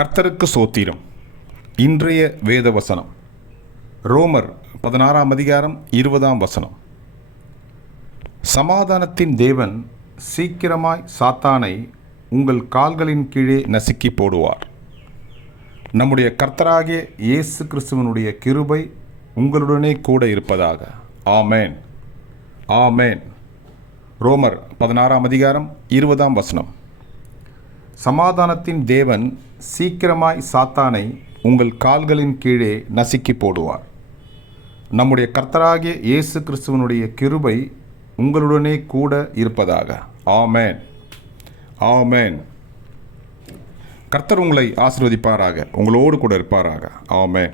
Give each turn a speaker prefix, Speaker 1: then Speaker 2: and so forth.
Speaker 1: கர்த்தருக்கு சோத்திரம். இன்றைய வேத வசனம் ரோமர் பதினாறாம் அதிகாரம் இருபதாம் வசனம். சமாதானத்தின் தேவன் சீக்கிரமாய் சாத்தானை உங்கள் கால்களின் கீழே நசுக்கி போடுவார். நம்முடைய கர்த்தராகிய இயேசு கிறிஸ்துவனுடைய கிருபை உங்களுடனே கூட இருப்பதாக. ஆமேன். ஆமேன். ரோமர் பதினாறாம் அதிகாரம் இருபதாம் வசனம். சமாதானத்தின் தேவன் சீக்கிரமாய் சாத்தானை உங்கள் கால்களின் கீழே நசுக்கி போடுவார். நம்முடைய கர்த்தராகிய இயேசு கிறிஸ்துவனுடைய கிருபை உங்களுடனே கூட இருப்பதாக. ஆமேன். ஆமேன். கர்த்தர் உங்களை ஆசிர்வதிப்பாராக. உங்களோடு கூட இருப்பாராக. ஆமேன்.